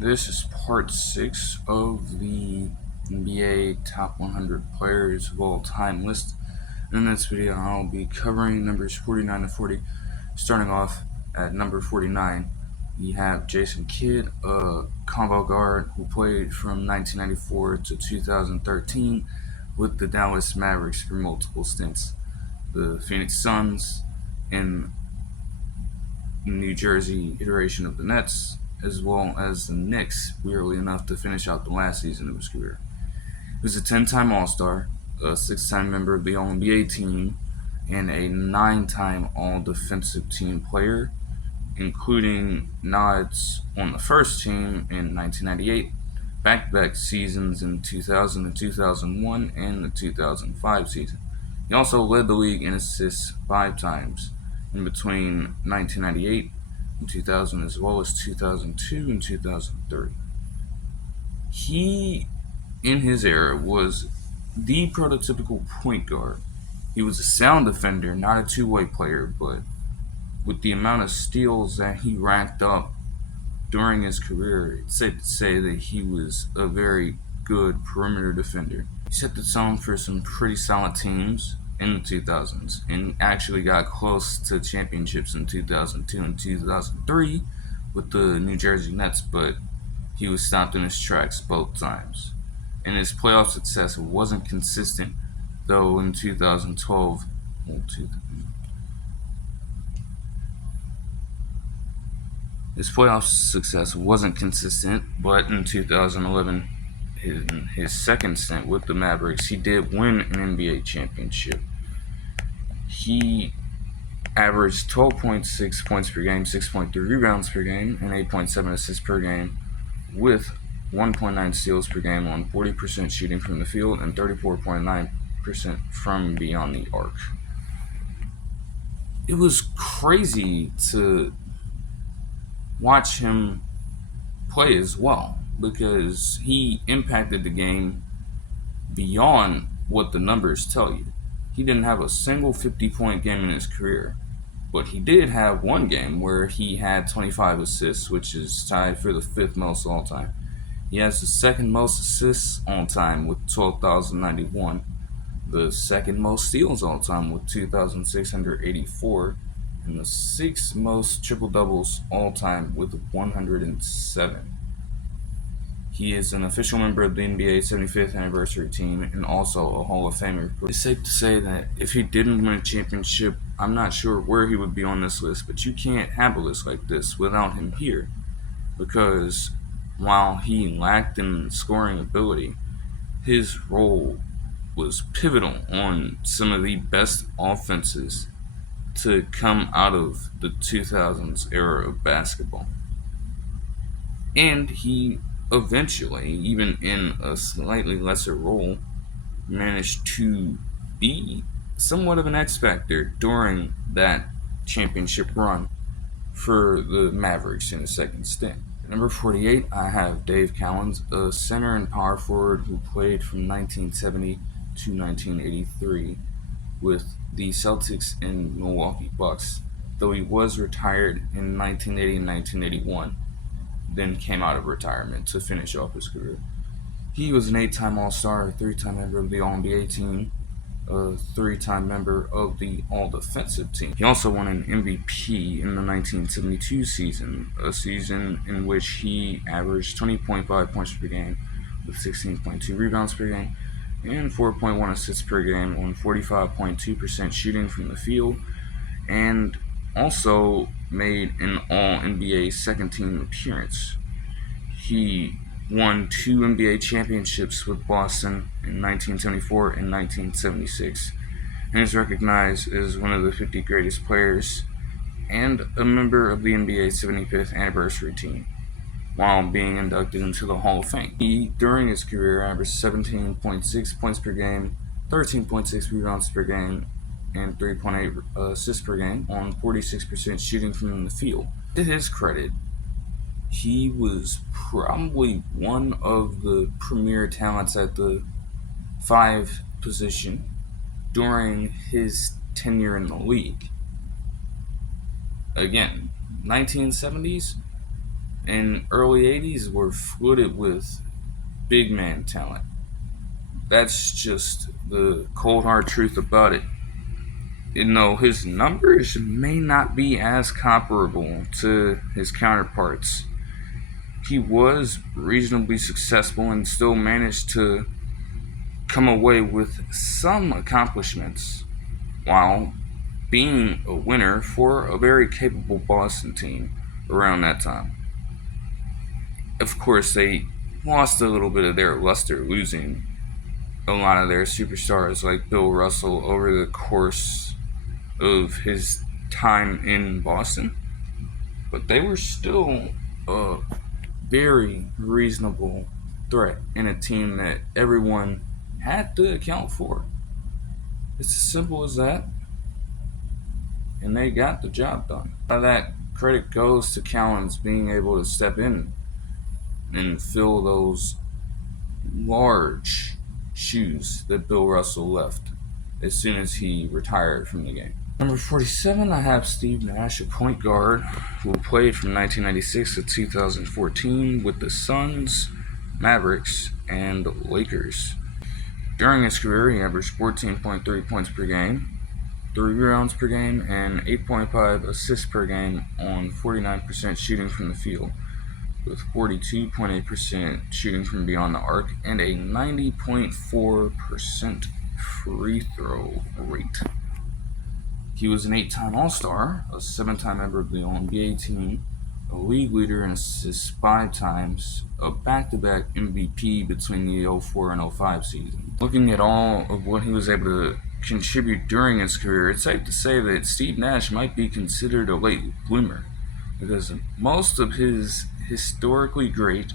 This is part 6 of the NBA Top 100 Players of All Time list. In this video, I'll be covering numbers 49 to 40. Starting off at number 49, we have Jason Kidd, a combo guard who played from 1994 to 2013 with the Dallas Mavericks for multiple stints, the Phoenix Suns, and New Jersey iteration of the Nets, as well as the Knicks, weirdly enough, to finish out the last season of his career. He was a 10-time All-Star, a 6-time member of the All-NBA team, and a 9-time All-Defensive Team player, including nods on the first team in 1998, back-to-back seasons in 2000 and 2001, and the 2005 season. He also led the league in assists 5 times in between 1998 and 2000, as well as 2002 and 2003. He, in his era, was the prototypical point guard. He was a sound defender, not a two-way player, but with the amount of steals that he racked up during his career, it's safe to say that he was a very good perimeter defender. He set the tone for some pretty solid teams in the 2000s and actually got close to championships in 2002 and 2003 with the New Jersey Nets, but he was stopped in his tracks both times. And his playoff success wasn't consistent, though in 2012, his playoff success wasn't consistent, but in 2011, in his second stint with the Mavericks, he did win an NBA championship. He averaged 12.6 points per game, 6.3 rebounds per game, and 8.7 assists per game, with 1.9 steals per game on 40% shooting from the field and 34.9% from beyond the arc. It was crazy to watch him play as well, because he impacted the game beyond what the numbers tell you. He didn't have a single 50-point game in his career, but he did have one game where he had 25 assists, which is tied for the 5th most all time. He has the 2nd most assists all time with 12,091, the 2nd most steals all time with 2,684, and the 6th most triple doubles all time with 107. He is an official member of the NBA 75th anniversary team and also a Hall of Famer. It's safe to say that if he didn't win a championship, I'm not sure where he would be on this list, but you can't have a list like this without him here, because while he lacked in scoring ability, his role was pivotal on some of the best offenses to come out of the 2000s era of basketball. And he eventually, even in a slightly lesser role, managed to be somewhat of an X factor during that championship run for the Mavericks in his second stint. At number 48, I have Dave Cowens, a center and power forward who played from 1970 to 1983 with the Celtics and Milwaukee Bucks, though he was retired in 1980 and 1981, then came out of retirement to finish off his career. He was an 8-time All-Star, a 3-time member of the All-NBA team, a 3-time member of the All-Defensive team. He also won an MVP in the 1972 season, a season in which he averaged 20.5 points per game with 16.2 rebounds per game and 4.1 assists per game on 45.2% shooting from the field, and also made an All-NBA second-team appearance. He won 2 NBA championships with Boston in 1974 and 1976, and is recognized as one of the 50 greatest players and a member of the NBA 75th anniversary team, while being inducted into the Hall of Fame. He, during his career, averaged 17.6 points per game, 13.6 rebounds per game, and 3.8 assists per game on 46% shooting from the field. To his credit, he was probably one of the premier talents at the 5 position during his tenure in the league. Again, 1970s, in early 80s were flooded with big man talent. That's just the cold hard truth about it. His numbers may not be as comparable to his counterparts. He was reasonably successful and still managed to come away with some accomplishments while being a winner for a very capable Boston team around that time. Of course, they lost a little bit of their luster, losing a lot of their superstars like Bill Russell over the course of his time in Boston, but they were still a very reasonable threat in a team that everyone had to account for. It's as simple as that, and they got the job done. By that, credit goes to Callens being able to step in and fill those large shoes that Bill Russell left as soon as he retired from the game. Number 47, I have Steve Nash, a point guard who played from 1996 to 2014 with the Suns, Mavericks, and Lakers. During his career, he averaged 14.3 points per game, 3 rebounds per game, and 8.5 assists per game on 49% shooting from the field, with 42.8% shooting from beyond the arc and a 90.4% free throw rate. He was an 8-time All-Star, a 7-time member of the All-NBA team, a league leader in assists 5 times, a back-to-back MVP between the 04 and 05 season. Looking at all of what he was able to contribute during his career, it's safe to say that Steve Nash might be considered a late bloomer, because most of his historically great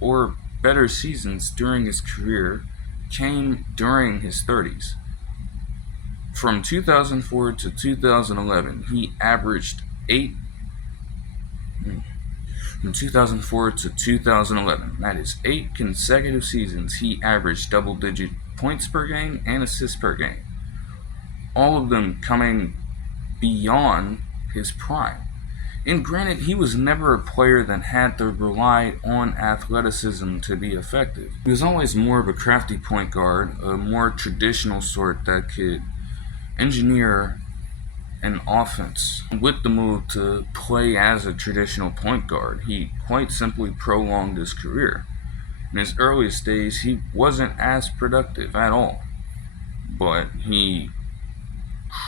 or better seasons during his career came during his 30s. From 2004 to 2011, he averaged From 2004 to 2011, that is 8 consecutive seasons, he averaged double-digit points per game and assists per game. All of them coming beyond his prime. And granted, he was never a player that had to rely on athleticism to be effective. He was always more of a crafty point guard, a more traditional sort that could engineer an offense. With the move to play as a traditional point guard, he quite simply prolonged his career. In his earliest days, he wasn't as productive at all, but he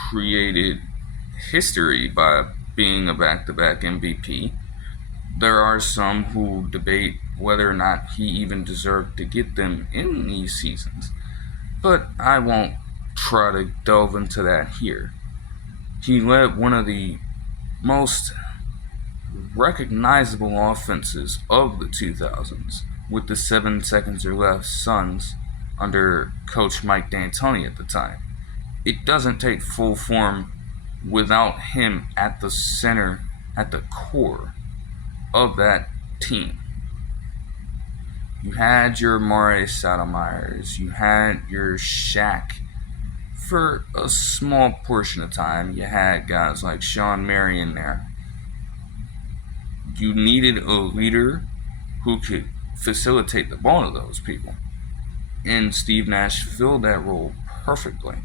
created history by being a back-to-back MVP. There are some who debate whether or not he even deserved to get them in these seasons, but I won't try to delve into that here. He led one of the most recognizable offenses of the 2000s with the 7 seconds or less Suns under Coach Mike D'Antoni at the time. It doesn't take full form without him at the center, at the core of that team. You had your Amare Stoudemires, you had your Shaq. For a small portion of time, you had guys like Sean Marion there. You needed a leader who could facilitate the ball to those people. And Steve Nash filled that role perfectly.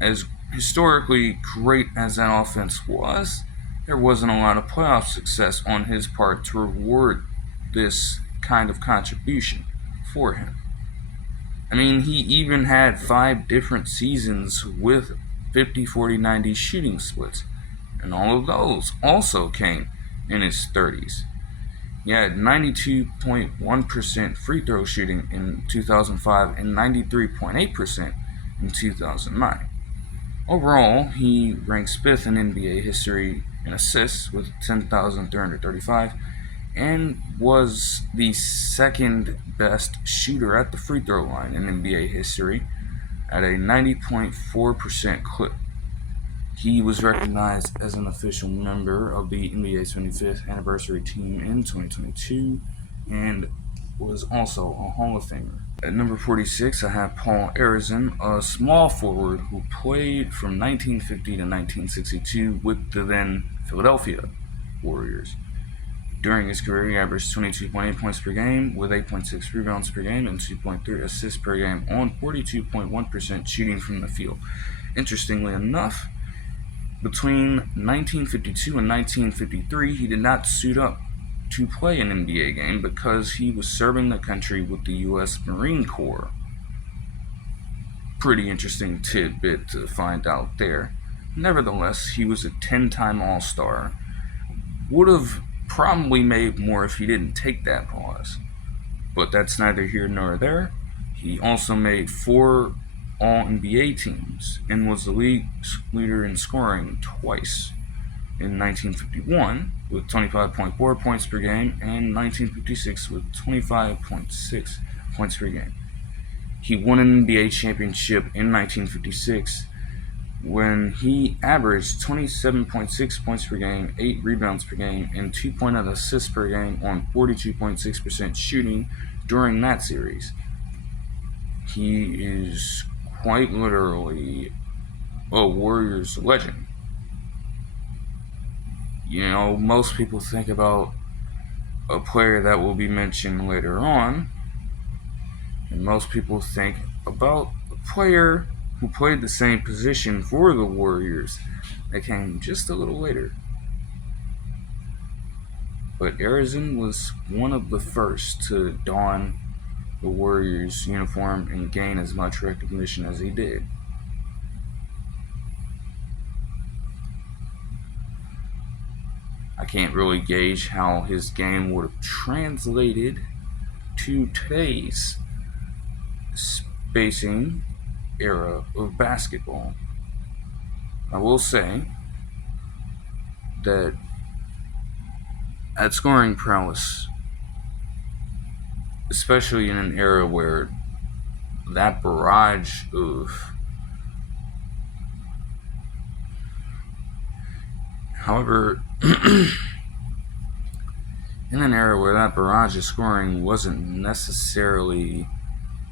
As historically great as that offense was, there wasn't a lot of playoff success on his part to reward this kind of contribution for him. I mean, he even had 5 different seasons with 50, 40, 90 shooting splits, and all of those also came in his 30s. He had 92.1% free throw shooting in 2005 and 93.8% in 2009. Overall, he ranks 5th in NBA history in assists with 10,335 and was the 2nd best shooter at the free throw line in NBA history at a 90.4% clip. He was recognized as an official member of the NBA's 25th anniversary team in 2022 and was also a Hall of Famer. At number 46, I have Paul Arizin, a small forward who played from 1950 to 1962 with the then Philadelphia Warriors. During his career, he averaged 22.8 points per game with 8.6 rebounds per game and 2.3 assists per game on 42.1% shooting from the field. Interestingly enough, between 1952 and 1953, he did not suit up to play an NBA game because he was serving the country with the U.S. Marine Corps. Pretty interesting tidbit to find out there. Nevertheless, he was a 10-time All-Star. Would have probably made more if he didn't take that pause. But that's neither here nor there. He also made 4 All-NBA teams and was the league leader in scoring twice. In 1951 with 25.4 points per game and 1956 with 25.6 points per game. He won an NBA championship in 1956 when he averaged 27.6 points per game, 8 rebounds per game, and 2.0 assists per game on 42.6% shooting during that series. He is quite literally a Warriors legend. You know, most people think about a player that will be mentioned later on, and most people think about a player who played the same position for the Warriors that came just a little later. But Arizin was one of the first to don the Warriors uniform and gain as much recognition as he did. I can't really gauge how his game would have translated to today's spacing era of basketball. I will say that at scoring prowess, especially in an era where that barrage of in an era where that barrage of scoring wasn't necessarily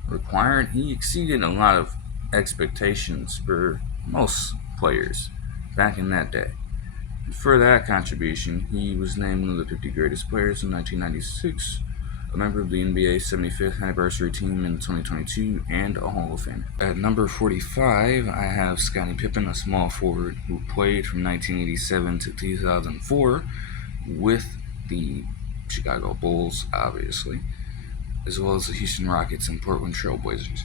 required, he exceeded a lot of expectations for most players back in that day. And for that contribution, he was named one of the 50 greatest players in 1996, a member of the NBA's 75th anniversary team in 2022, and a Hall of Famer. At number 45, I have Scottie Pippen, a small forward who played from 1987 to 2004 with the Chicago Bulls, obviously, as well as the Houston Rockets and Portland Trail Blazers.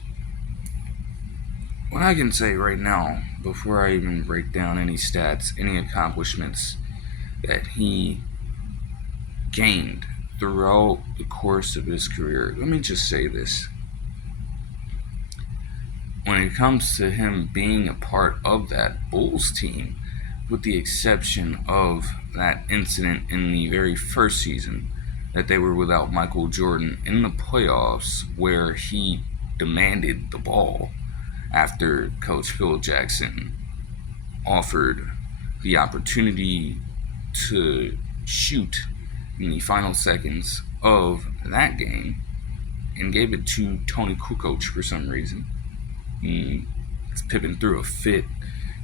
What I can say right now, before I even break down any stats, any accomplishments that he gained throughout the course of his career, let me just say this. When it comes to him being a part of that Bulls team, with the exception of that incident in the very first season that they were without Michael Jordan in the playoffs, where he demanded the ball after Coach Phil Jackson offered the opportunity to shoot in the final seconds of that game and gave it to Tony Kukoc for some reason. Pippen threw a fit,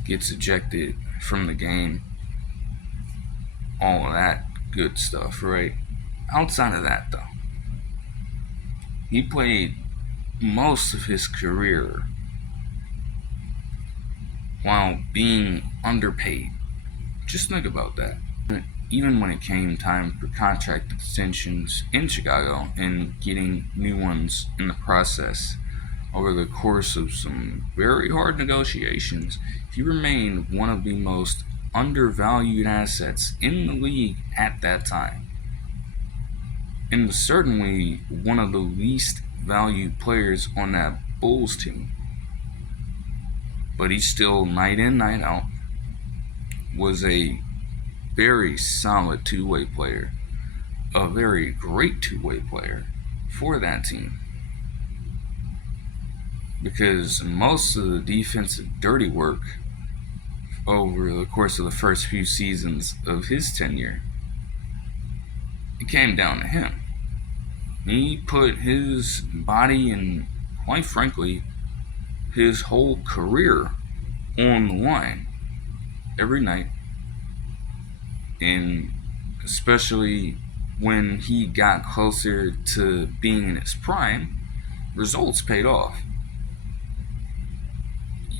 gets ejected from the game, all of that good stuff, right? Outside of that, though, he played most of his career while being underpaid. Just think about that. Even when it came time for contract extensions in Chicago and getting new ones in the process, over the course of some very hard negotiations, he remained one of the most undervalued assets in the league at that time. And was certainly one of the least valued players on that Bulls team. But he still, night in, night out, was a very solid two-way player. A very great two-way player for that team. Because most of the defensive dirty work over the course of the first few seasons of his tenure, it came down to him. He put his body and, quite frankly, his whole career on the line every night, and especially when he got closer to being in his prime, results paid off.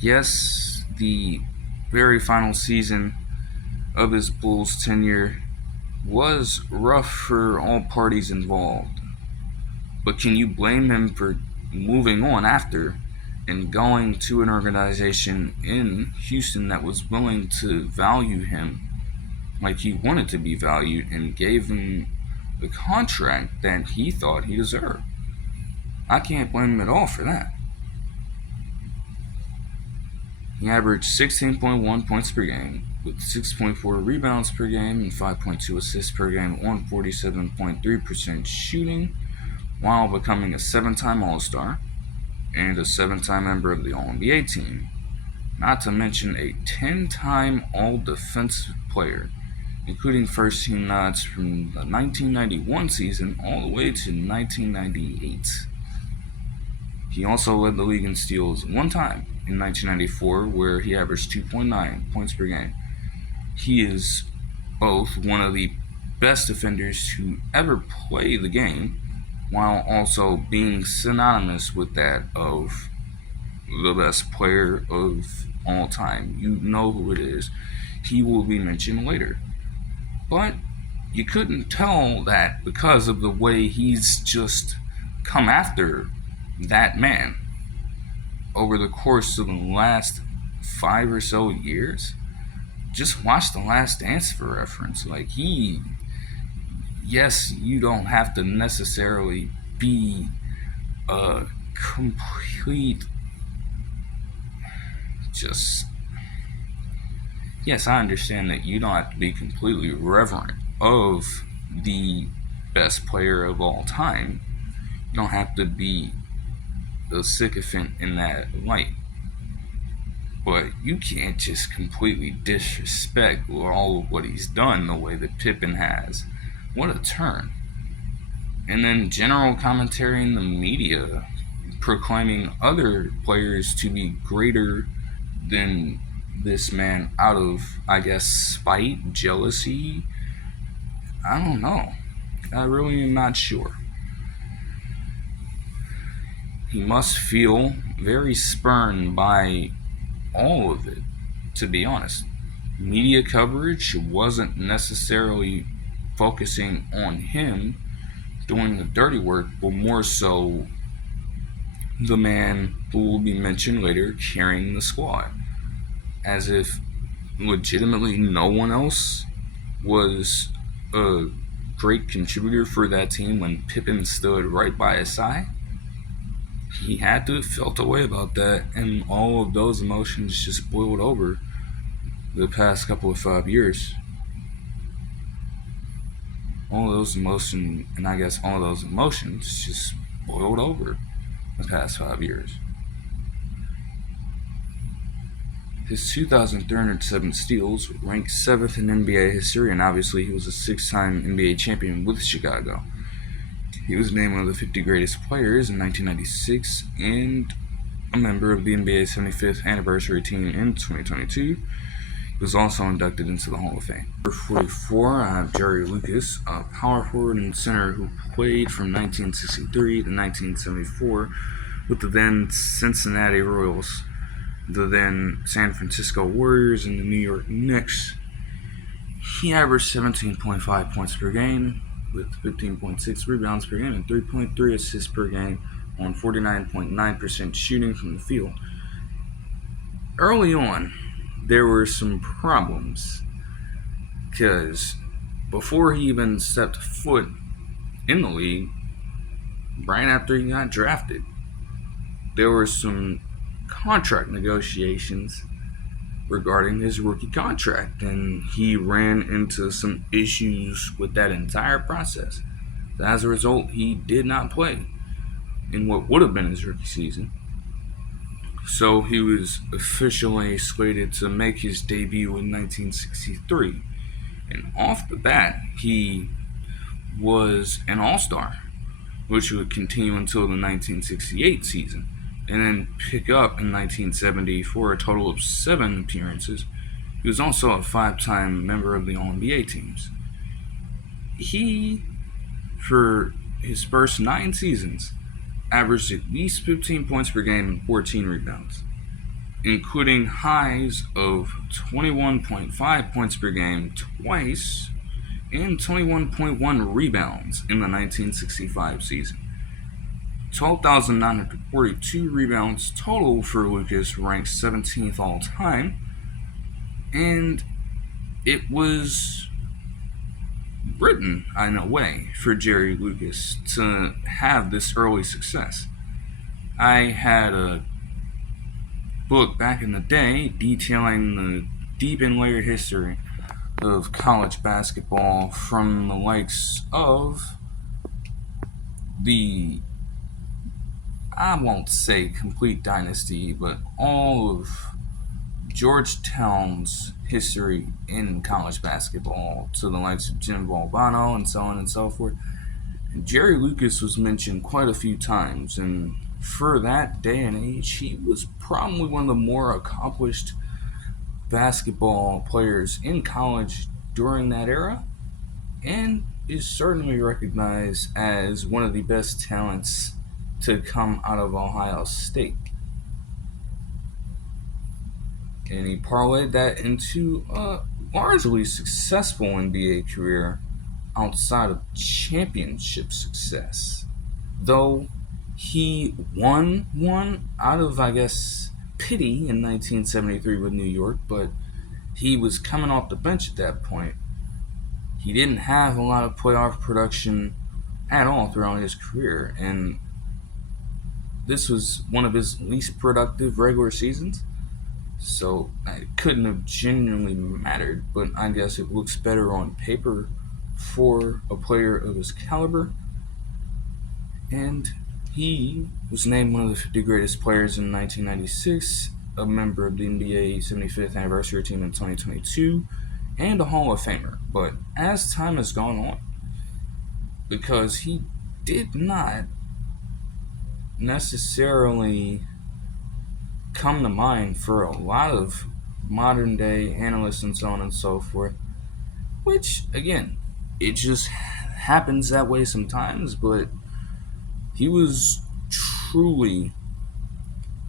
Yes, the very final season of his Bulls tenure was rough for all parties involved. But can you blame him for moving on after and going to an organization in Houston that was willing to value him like he wanted to be valued and gave him the contract that he thought he deserved? I can't blame him at all for that. He averaged 16.1 points per game with 6.4 rebounds per game and 5.2 assists per game on 47.3% shooting, while becoming a 7-time All-Star and a 7-time member of the All-NBA team, not to mention a 10-time All-Defensive player, including first-team nods from the 1991 season all the way to 1998. He also led the league in steals one time in 1994, where he averaged 2.9 points per game. He is both one of the best defenders to ever play the game, while also being synonymous with that of the best player of all time. You know who it is. He will be mentioned later. But you couldn't tell that because of the way he's just come after that man over the course of the last 5 or so years. Just watch The Last Dance for reference. Yes, you don't have to necessarily be a complete, yes, I understand that you don't have to be completely reverent of the best player of all time. You don't have to be a sycophant in that light. But you can't just completely disrespect all of what he's done the way that Pippen has. What a turn. And then general commentary in the media proclaiming other players to be greater than this man out of, I guess, spite, jealousy. I don't know. I really am not sure. He must feel very spurned by all of it, to be honest. Media coverage wasn't necessarily focusing on him doing the dirty work, but more so the man who will be mentioned later carrying the squad. As if legitimately no one else was a great contributor for that team when Pippen stood right by his side. He had to have felt a way about that, and all of those emotions just boiled over the past couple of 5 years. All of those emotions, and I guess all of those emotions just boiled over the past 5 years. His 2,307 steals ranked 7th in NBA history, and obviously he was a 6-time NBA champion with Chicago. He was named one of the 50 greatest players in 1996 and a member of the NBA's 75th anniversary team in 2022. He was also inducted into the Hall of Fame. Number 44, I have Jerry Lucas, a power forward and center who played from 1963 to 1974 with the then Cincinnati Royals, the then San Francisco Warriors, and the New York Knicks. He averaged 17.5 points per game with 15.6 rebounds per game and 3.3 assists per game on 49.9% shooting from the field. Early on, there were some problems because before he even stepped foot in the league, right after he got drafted, there were some contract negotiations regarding his rookie contract, and he ran into some issues with that entire process. So as a result, he did not play in what would have been his rookie season. So he was officially slated to make his debut in 1963. And off the bat, he was an all-star, which would continue until the 1968 season, and then pick up in 1970 for a total of 7 appearances. He was also a 5-time member of the All-NBA teams. He for his first 9 seasons, averaged at least 15 points per game and 14 rebounds, including highs of 21.5 points per game twice and 21.1 rebounds in the 1965 season. 12,942 rebounds total for Lucas, ranked 17th all time, and it was written in a way for Jerry Lucas to have this early success. I had a book back in the day detailing the deep and layered history of college basketball from the likes of the, I won't say complete dynasty, but all of Georgetown's history in college basketball to the likes of Jim Valvano and so on and so forth. And Jerry Lucas was mentioned quite a few times, and for that day and age, he was probably one of the more accomplished basketball players in college during that era, and is certainly recognized as one of the best talents to come out of Ohio State. And he parlayed that into a largely successful NBA career outside of championship success. Though he won one out of, I guess, pity in 1973 with New York, but he was coming off the bench at that point. He didn't have a lot of playoff production at all throughout his career, and this was one of his least productive regular seasons. So it couldn't have genuinely mattered, but I guess it looks better on paper for a player of his caliber. And he was named one of the 50 greatest players in 1996, a member of the NBA 75th anniversary team in 2022, and a Hall of Famer. But as time has gone on, because he did not necessarily come to mind for a lot of modern day analysts and so on and so forth, which again, it just happens that way sometimes, but he was truly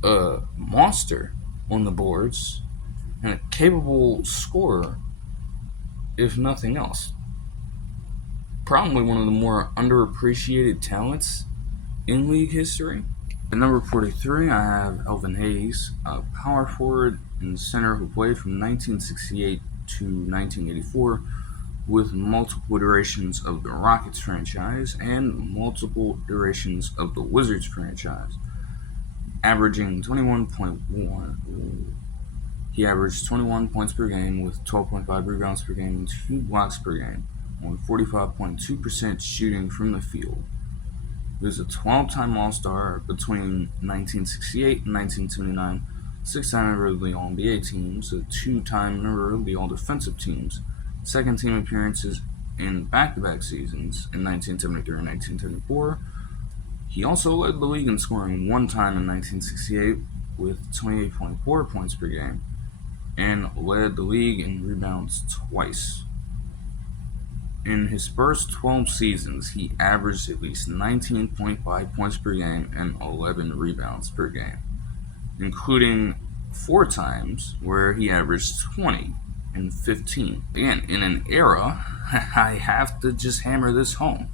a monster on the boards and a capable scorer, if nothing else. Probably one of the more underappreciated talents in league history. At number 43, I have Elvin Hayes, a power forward and center who played from 1968 to 1984 with multiple iterations of the Rockets franchise and multiple iterations of the Wizards franchise, averaging 21.1. He averaged 21 points per game with 12.5 rebounds per game and 2 blocks per game on 45.2% shooting from the field. He was a 12-time All-Star between 1968 and 1979, 6-time member of the All-NBA teams, a 2-time member of the All-Defensive teams, second-team appearances in back-to-back seasons in 1973 and 1974. He also led the league in scoring one time in 1968 with 28.4 points per game, and led the league in rebounds twice. In his first 12 seasons, he averaged at least 19.5 points per game and 11 rebounds per game, including 4 times where he averaged 20 and 15. Again, in an era, I have to just hammer this home,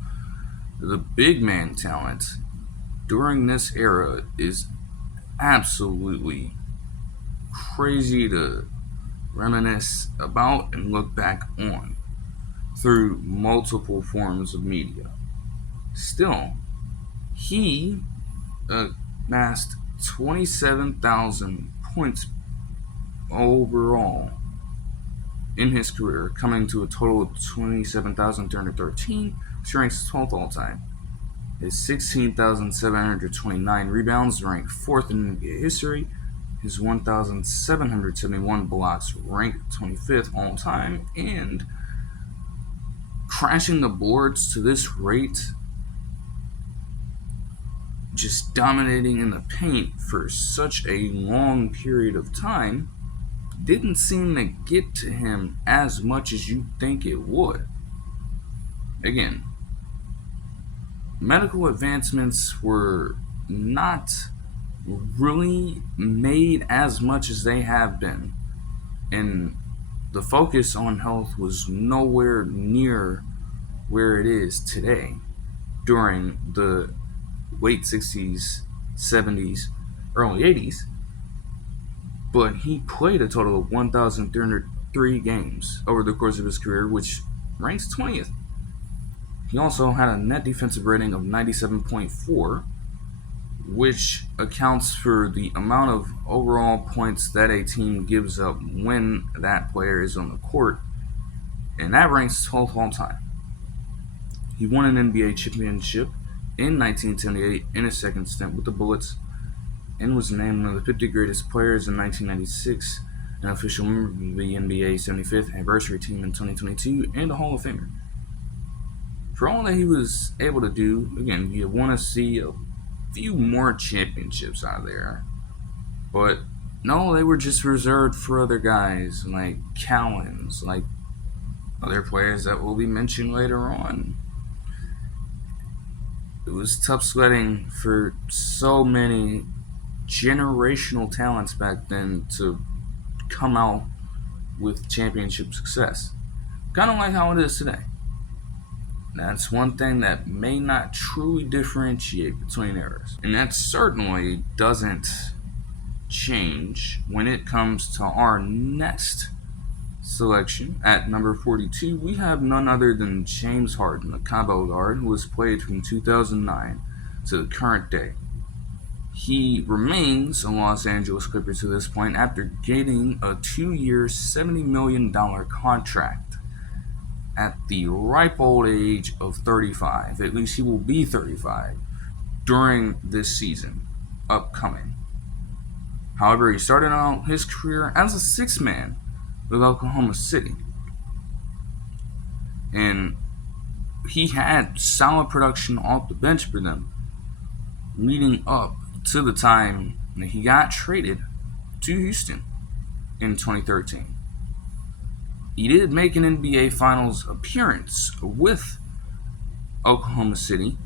the big man talent during this era is absolutely crazy to reminisce about and look back on through multiple forms of media. Still, he amassed 27,000 points overall in his career, coming to a total of 27,313, which ranks 12th all time. His 16,729 rebounds ranked 4th in NBA history. His 1,771 blocks ranked 25th all time, and crashing the boards to this rate, just dominating in the paint for such a long period of time, didn't seem to get to him as much as you'd think it would. Again, medical advancements were not really made as much as they have been, and the focus on health was nowhere near where it is today during the late 60s, 70s, early 80s. But he played a total of 1,303 games over the course of his career, which ranks 20th. He also had a net defensive rating of 97.4, which accounts for the amount of overall points that a team gives up when that player is on the court, and that ranks 12th all time. He won an NBA championship in 1978 in his second stint with the Bullets, and was named one of the 50 greatest players in 1996, an official member of the NBA 75th anniversary team in 2022, and a Hall of Famer. For all that he was able to do, again, you want to see a few more championships out there. But no, they were just reserved for other guys like Cowens, like other players that will be mentioned later on. It was tough sledding for so many generational talents back then to come out with championship success. Kind of like how it is today. That's one thing that may not truly differentiate between eras. And that certainly doesn't change when it comes to our next selection. At number 42, we have none other than James Harden, a combo guard who has played from 2009 to the current day. He remains a Los Angeles Clipper to this point after getting a 2-year, $70 million contract at the ripe old age of 35. At least he will be 35 during this season upcoming. However, he started out his career as a sixth man with Oklahoma City. And he had solid production off the bench for them leading up to the time that he got traded to Houston in 2013. He did make an NBA Finals appearance with Oklahoma City,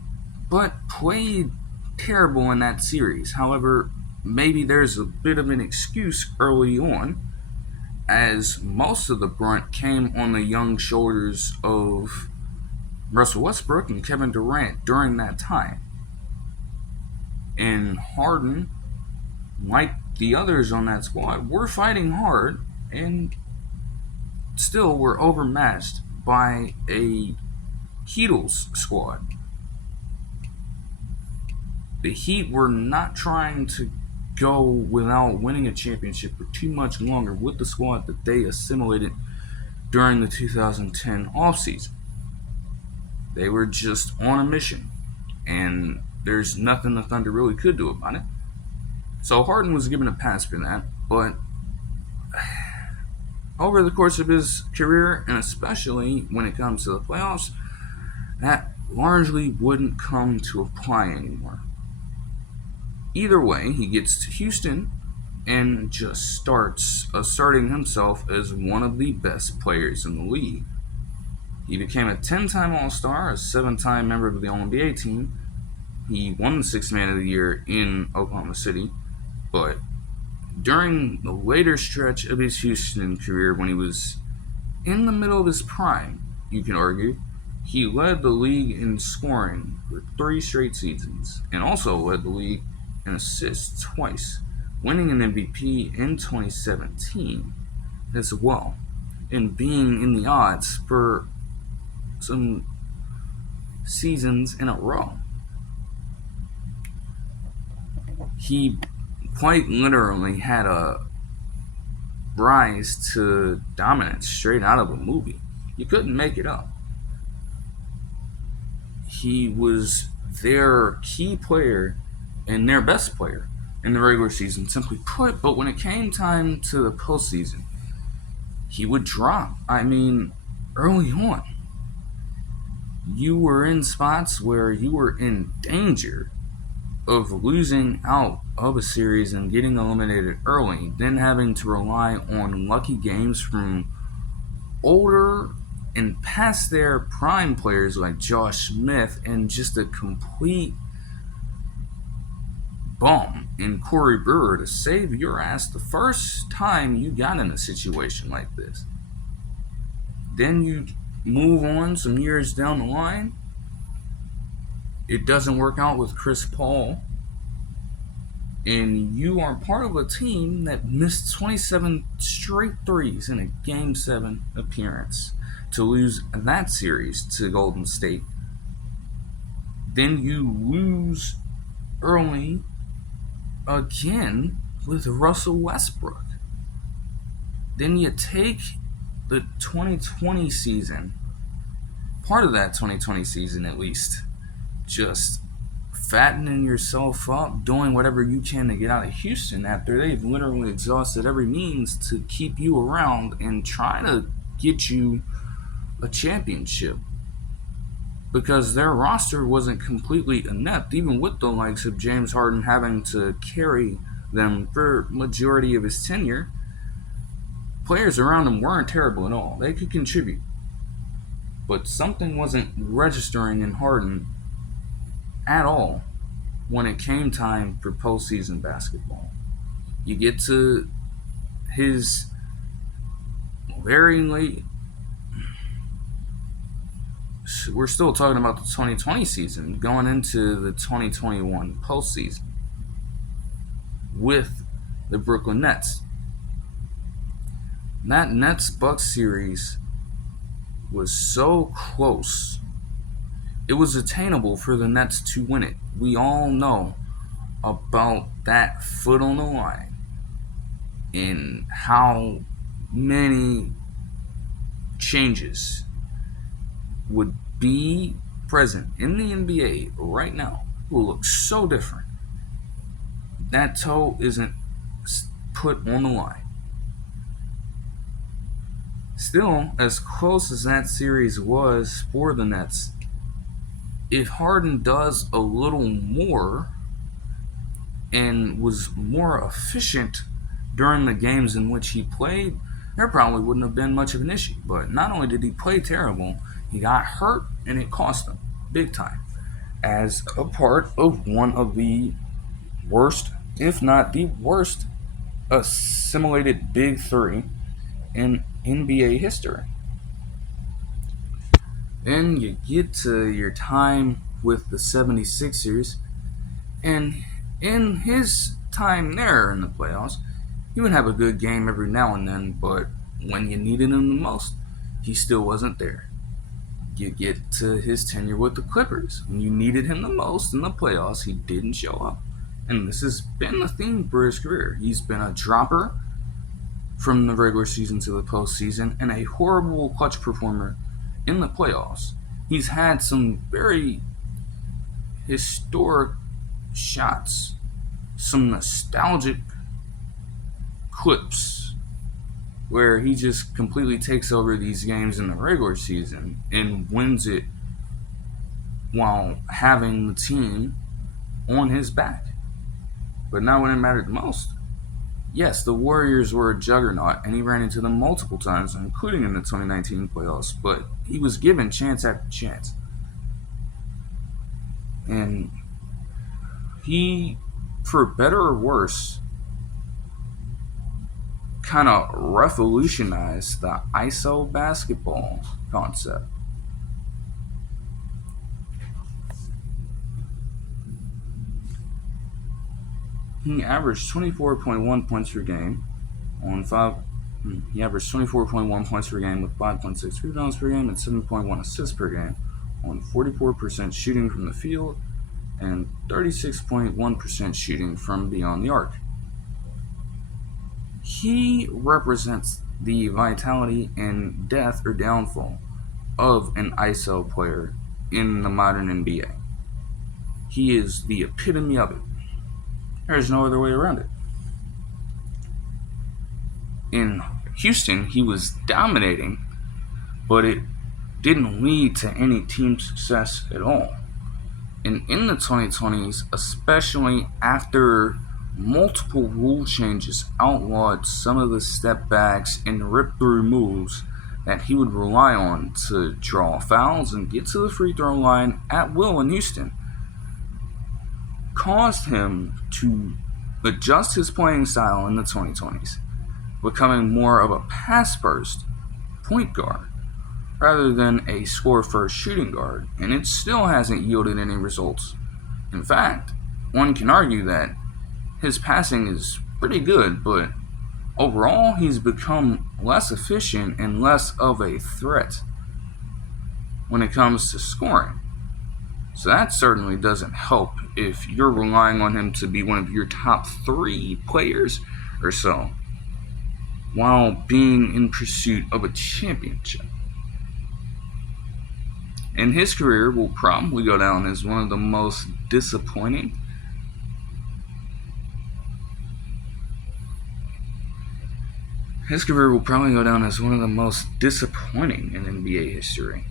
but played terrible in that series. However, maybe there's a bit of an excuse early on, as most of the brunt came on the young shoulders of Russell Westbrook and Kevin Durant during that time. And Harden, like the others on that squad, were fighting hard and still were overmatched by a Heatles squad. The Heat were not trying to go without winning a championship for too much longer with the squad that they assimilated during the 2010 offseason. They were just on a mission, and there's nothing the Thunder really could do about it. So Harden was given a pass for that, but over the course of his career, and especially when it comes to the playoffs, that largely wouldn't come to apply anymore. Either way, he gets to Houston and just starts asserting himself as one of the best players in the league. He became a 10-time All-Star, a 7-time member of the All-NBA team. He won the Sixth Man of the Year in Oklahoma City, but during the later stretch of his Houston career, when he was in the middle of his prime, you can argue, he led the league in scoring for 3 straight seasons, and also led the league in assists twice, winning an MVP in 2017 as well, and being in the odds for some seasons in a row. He quite literally had a rise to dominance straight out of a movie. You couldn't make it up. He was their key player and their best player in the regular season, simply put, but when it came time to the postseason, he would drop. Early on, you were in spots where you were in danger of losing out of a series and getting eliminated early, then having to rely on lucky games from older and past their prime players like Josh Smith and just a complete bum in Corey Brewer to save your ass the first time you got in a situation like this. Then you move on some years down the line. It doesn't work out with Chris Paul. And you are part of a team that missed 27 straight threes in a Game 7 appearance to lose that series to Golden State. Then you lose early again with Russell Westbrook. Then you take the 2020 season, part of that 2020 season at least, just fattening yourself up, doing whatever you can to get out of Houston after they've literally exhausted every means to keep you around and try to get you a championship. Because their roster wasn't completely inept, even with the likes of James Harden having to carry them for majority of his tenure. Players around him weren't terrible at all. They could contribute. But something wasn't registering in Harden at all when it came time for postseason basketball. You get to his very late, we're still talking about the 2020 season, going into the 2021 postseason with the Brooklyn Nets. That Nets-Bucks series was so close. It was attainable for the Nets to win it. We all know about that foot on the line and how many changes would be present in the NBA right now. It will look so different. That toe isn't put on the line. Still, as close as that series was for the Nets, if Harden does a little more and was more efficient during the games in which he played, there probably wouldn't have been much of an issue. But not only did he play terrible, he got hurt and it cost him big time as a part of one of the worst, if not the worst, assimilated big three in NBA history. Then you get to your time with the 76ers, and in his time there in the playoffs, he would have a good game every now and then, but when you needed him the most, he still wasn't there. You get to his tenure with the Clippers. When you needed him the most in the playoffs, he didn't show up. And this has been the theme for his career. He's been a dropper from the regular season to the postseason and a horrible clutch performer in the playoffs. He's had some very historic shots, some nostalgic clips where he just completely takes over these games in the regular season and wins it while having the team on his back. But not when it mattered the most. Yes, the Warriors were a juggernaut, and he ran into them multiple times, including in the 2019 playoffs, but he was given chance after chance. And he, for better or worse, kind of revolutionized the ISO basketball concept. He averaged 24.1 points per game on He averaged 24.1 points per game with 5.6 rebounds per game and 7.1 assists per game on 44% shooting from the field and 36.1% shooting from beyond the arc. He represents the vitality and death or downfall of an ISO player in the modern NBA. He is the epitome of it. There's no other way around it. In Houston, he was dominating, but it didn't lead to any team success at all. And in the 2020s, especially after multiple rule changes outlawed some of the step backs and rip through moves that he would rely on to draw fouls and get to the free throw line at will in Houston caused him to adjust his playing style in the 2020s, becoming more of a pass first point guard rather than a score first shooting guard, and it still hasn't yielded any results. In fact, one can argue that his passing is pretty good, but overall he's become less efficient and less of a threat when it comes to scoring. So that certainly doesn't help if you're relying on him to be one of your top 3 players or so while being in pursuit of a championship. And his career will probably go down as one of the most disappointing in NBA history.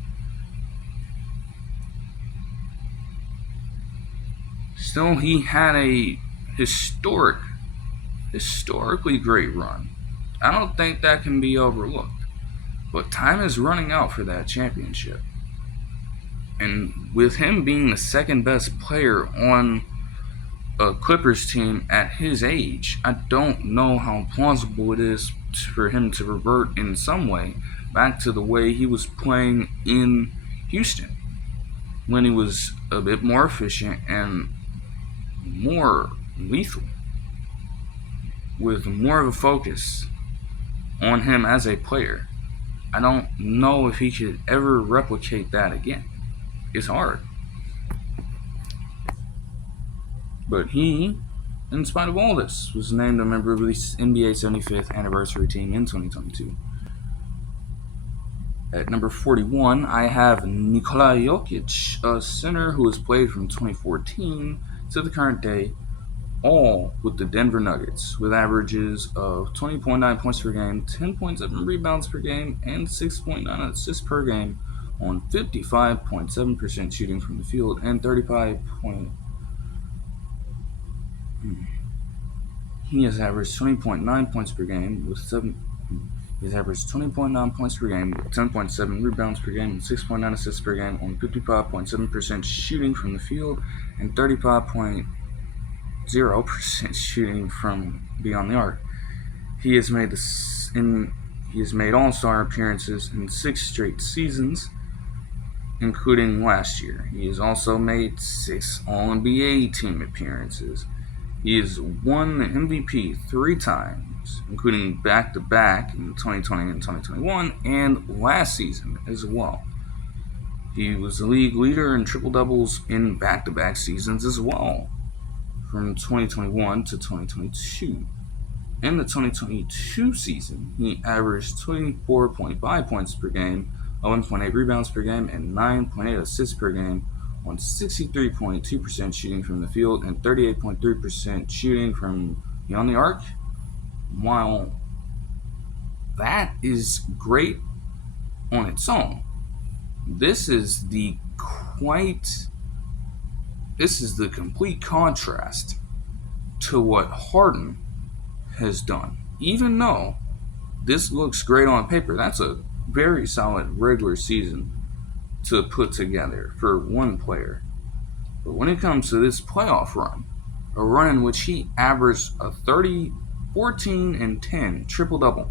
Still, he had a historically great run. I don't think that can be overlooked. But time is running out for that championship. And with him being the second best player on a Clippers team at his age, I don't know how plausible it is for him to revert in some way back to the way he was playing in Houston, when he was a bit more efficient and more lethal, with more of a focus on him as a player. I don't know if he could ever replicate that again. It's hard. But he, in spite of all this, was named a member of the NBA 75th anniversary team in 2022. At number 41, I have Nikola Jokic, a center who has played from 2014 to the current day, all with the Denver Nuggets, with averages of 20.9 points per game, 10.7 rebounds per game, and 6.9 assists per game on 55.7% shooting from the field and 35. He has averaged 20.9 points per game with 7. He's averaged 20.9 points per game, 10.7 rebounds per game, and 6.9 assists per game on 55.7% shooting from the field and 35.0% shooting from beyond the arc. He has made All-Star appearances in 6 straight seasons, including last year. He has also made 6 All-NBA team appearances. He has won the MVP 3 times, including back-to-back in 2020 and 2021, and last season as well. He was the league leader in triple-doubles in back-to-back seasons as well, from 2021 to 2022. In the 2022 season, he averaged 24.5 points per game, 11.8 rebounds per game, and 9.8 assists per game on 63.2% shooting from the field and 38.3% shooting from beyond the arc. While that is great on its own, this is the complete contrast to what Harden has done. Even though this looks great on paper, that's a very solid regular season to put together for one player. But when it comes to this playoff run, a run in which he averaged a 14 and 10 triple-double,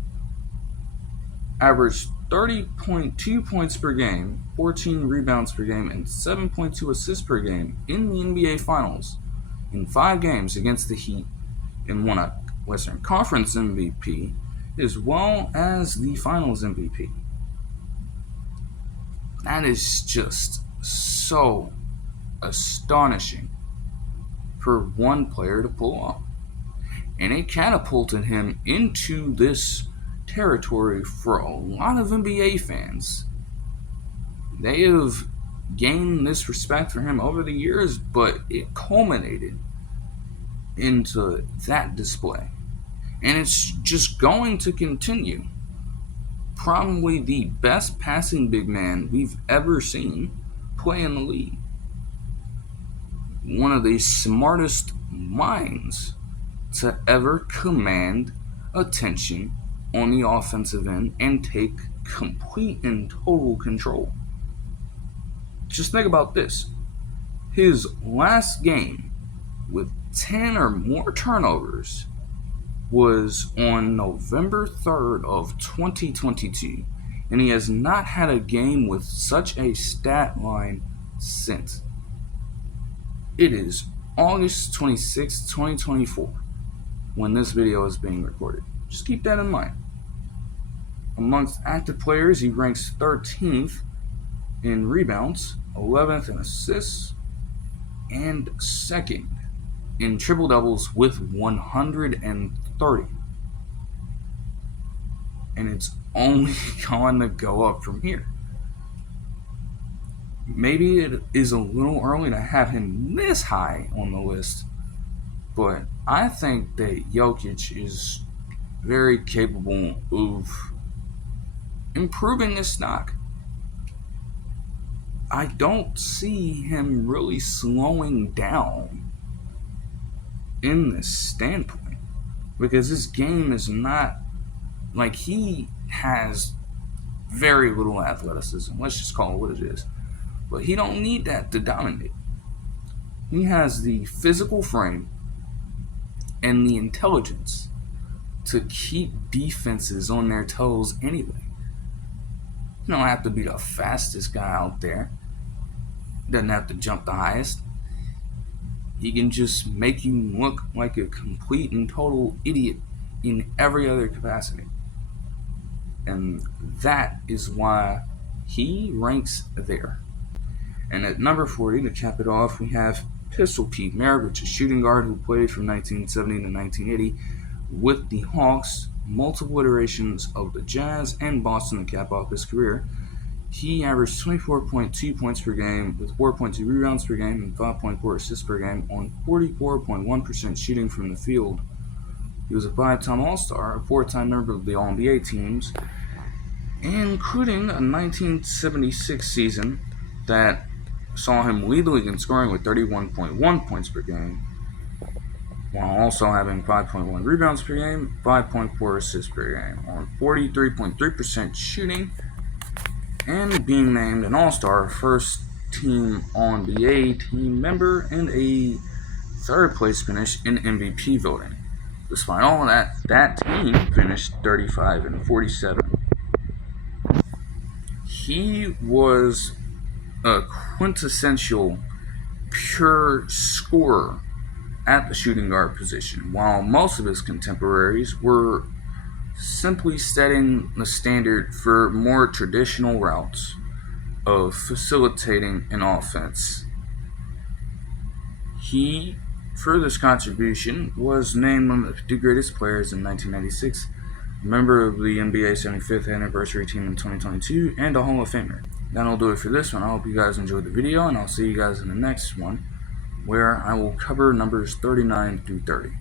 averaged 30.2 points per game, 14 rebounds per game, and 7.2 assists per game in the NBA Finals in 5 games against the Heat, and won a Western Conference MVP as well as the Finals MVP. That is just so astonishing for one player to pull off. And it catapulted him into this territory for a lot of NBA fans. They have gained this respect for him over the years, but it culminated into that display. And it's just going to continue. Probably the best passing big man we've ever seen play in the league. One of the smartest minds to ever command attention on the offensive end and take complete and total control. Just think about this. His last game with 10 or more turnovers was on November 3rd of 2022, and he has not had a game with such a stat line since. It is August 26, 2024, when this video is being recorded. Just keep that in mind. Amongst active players, he ranks 13th in rebounds, 11th in assists, and 2nd in triple doubles with 130. And it's only going to go up from here. Maybe it is a little early to have him this high on the list, but I think that Jokic is very capable of improving his stock. I don't see him really slowing down in this standpoint, because this game is not like, he has very little athleticism. Let's just call it what it is. But he don't need that to dominate. He has the physical frame and the intelligence to keep defenses on their toes anyway. You don't have to be the fastest guy out there. Doesn't have to jump the highest. He can just make you look like a complete and total idiot in every other capacity. And that is why he ranks there. And at number 40, to cap it off, we have Pistol Pete Maravich, a shooting guard who played from 1970 to 1980 with the Hawks, multiple iterations of the Jazz and Boston to cap off his career. He averaged 24.2 points per game with 4.2 rebounds per game and 5.4 assists per game on 44.1% shooting from the field. He was a 5-time All-Star, a 4-time member of the All-NBA teams, including a 1976 season that saw him lead the league in scoring with 31.1 points per game, while also having 5.1 rebounds per game, 5.4 assists per game on 43.3% shooting, and being named an All-Star, first team All-NBA team member, and a third place finish in MVP voting. Despite all of that, that team finished 35 and 47. He was a quintessential pure scorer at the shooting guard position, while most of his contemporaries were simply setting the standard for more traditional routes of facilitating an offense. He, for this contribution, was named one of the 50 greatest players in 1996, a member of the NBA 75th anniversary team in 2022, and a Hall of Famer. That'll do it for this one. I hope you guys enjoyed the video, and I'll see you guys in the next one, where I will cover numbers 39 through 30.